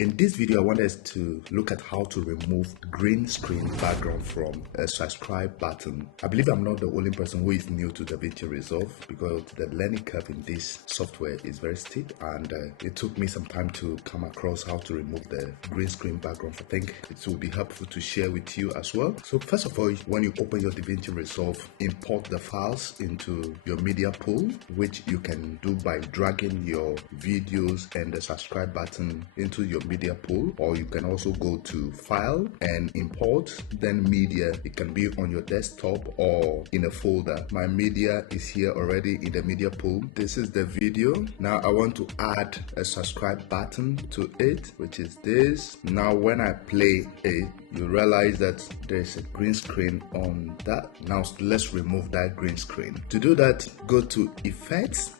In this video, I want us to look at how to remove green screen background from a subscribe button. I believe I'm not the only person who is new to DaVinci Resolve because the learning curve in this software is very steep, and it took me some time to come across how to remove the green screen background. I think it will be helpful to share with you as well. So first of all, when you open your DaVinci Resolve, import the files into your media pool, which you can do by dragging your videos and the subscribe button into your media pool, or you can also go to file and import, then media. It can be on your desktop or in a folder. My media is here already in the media pool. This is the video. Now I want to add a subscribe button to it, which is this. Now when I play it, you realize that there's a green screen on that. Now let's remove that green screen. To do that, go to effects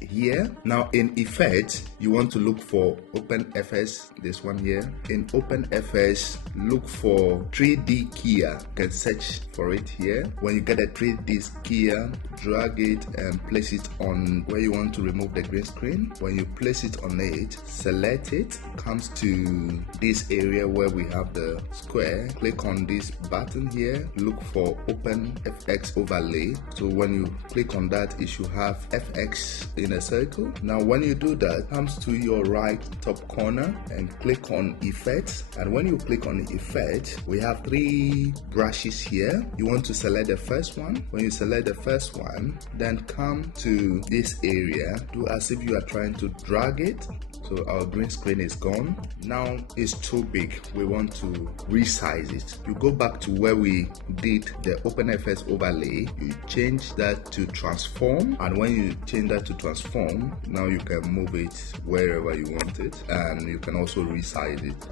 here. Now in effects, you want to look for OpenFS, this one here. In OpenFS, look for 3D keyer. You can search for it here. When you get a 3D keyer, drag it and place it on where you want to remove the green screen. When you place it on it, select it, comes to this area where we have the square. Click on this button here, look for OpenFX overlay. So when you click on that, it should have FX in a circle. Now when you do that, comes to your right top corner and click on effects. And when you click on effect, we have 3 brushes here. You want to select the first one. When you select the first one, then come to this area, do as if you are trying to drag it. So our green screen is gone. Now it's too big. We want to resize it. You go back to where we did the OpenFS overlay. You change that to transform. And when you change that to transform, now you can move it wherever you want it. And you can also resize it.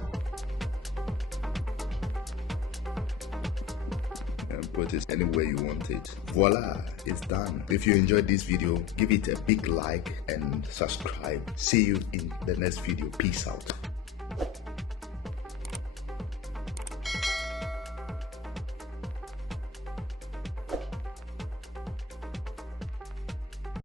Put it anywhere you want it. Voila, it's done. If you enjoyed this video, give it a big like and subscribe. See you in the next video. Peace out.